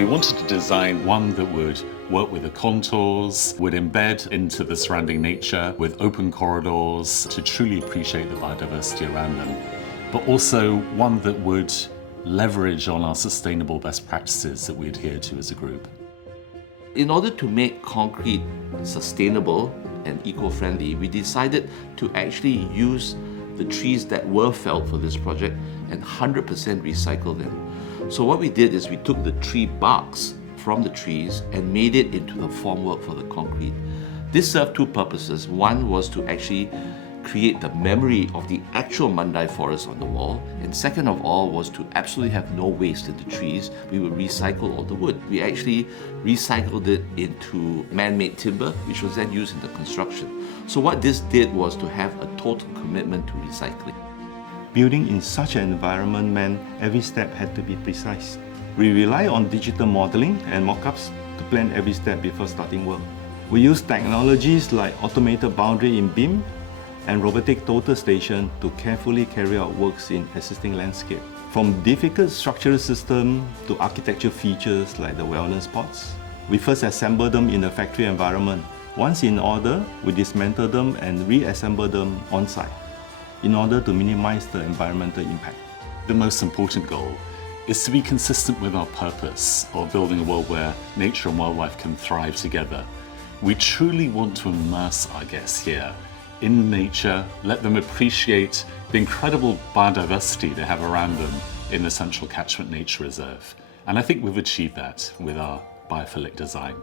We wanted to design one that would work with the contours, would embed into the surrounding nature with open corridors to truly appreciate the biodiversity around them, but also one that would leverage on our sustainable best practices that we adhere to as a group. In order to make concrete sustainable and eco-friendly, we decided to actually use the trees that were felled for this project and 100% recycle them. So what we did is we took the tree barks from the trees and made it into the formwork for the concrete. This served two purposes. One was to actually create the memory of the actual Mandai forest on the wall, and second of all was to absolutely have no waste in the trees. We would recycle all the wood. We actually recycled it into man-made timber, which was then used in the construction. So what this did was to have a total commitment to recycling. Building in such an environment meant every step had to be precise. We rely on digital modeling and mock-ups to plan every step before starting work. We use technologies like automated boundary in BIM and robotic total station to carefully carry out works in existing landscape. From difficult structural system to architecture features like the wellness pods, we first assemble them in a factory environment. Once in order, we dismantle them and reassemble them on-site in order to minimize the environmental impact. The most important goal is to be consistent with our purpose of building a world where nature and wildlife can thrive together. We truly want to immerse our guests here in nature, let them appreciate the incredible biodiversity they have around them in the Central Catchment Nature Reserve. And I think we've achieved that with our biophilic design.